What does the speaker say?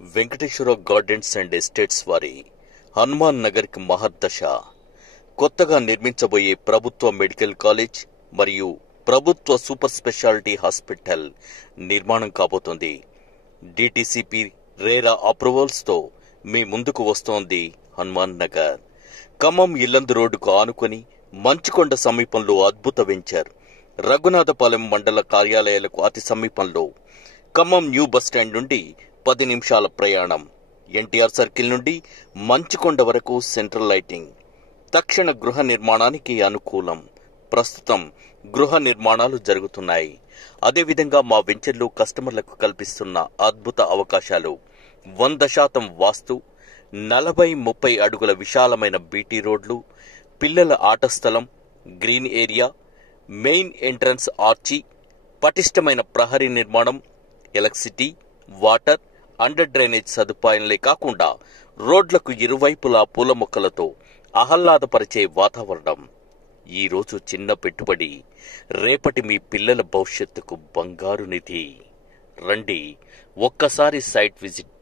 Venkateswara gardens and estates వారి హనుమాన్ నగర్ కి మహర్దశ. కొత్తగా నిర్మించబోయే ప్రభుత్వ మెడికల్ కాలేజ్ మరియు ప్రభుత్వ సూపర్ స్పెషాలిటీ హాస్పిటల్ నిర్మాణం కాబోతోంది. డిటిసిపి రేరా అప్రూవల్స్ తో మీ ముందుకు వస్తోంది హనుమాన్ నగర్. ఖమ్మం ఇల్లందు రోడ్డుకు ఆనుకొని మంచుకొండ సమీపంలో అద్భుత వెంచర్. రఘునాథపాలెం మండల కార్యాలయాలకు అతి సమీపంలో. ఖమ్మం న్యూ బస్టాండ్ నుండి 10 నిమిషాల ప్రయాణం. ఎన్టీఆర్ సర్కిల్ నుండి మంచుకొండ వరకు సెంట్రల్ లైటింగ్. తక్షణ గృహ నిర్మాణానికి అనుకూలం. ప్రస్తుతం గృహ నిర్మాణాలు జరుగుతున్నాయి. అదేవిధంగా మా వెంచర్లు కస్టమర్లకు కల్పిస్తున్న అద్భుత అవకాశాలు: 100% వాస్తు, 40-30 అడుగుల విశాలమైన బీటీ రోడ్లు, పిల్లల ఆట స్థలం, green area, main entrance arch, పటిష్టమైన ప్రహరీ నిర్మాణం, ఎలక్ట్రిసిటీ, వాటర్, అండర్ డ్రైనేజ్ సదుపాయాలే కాకుండా రోడ్లకు ఇరువైపులా పూల మొక్కలతో ఆహ్లాదపరిచే వాతావరణం. ఈ రోజు చిన్న పెట్టుబడి రేపటి మీ పిల్లల భవిష్యత్తుకు బంగారు నిధి. రండి, ఒక్కసారి సైట్ విజిట్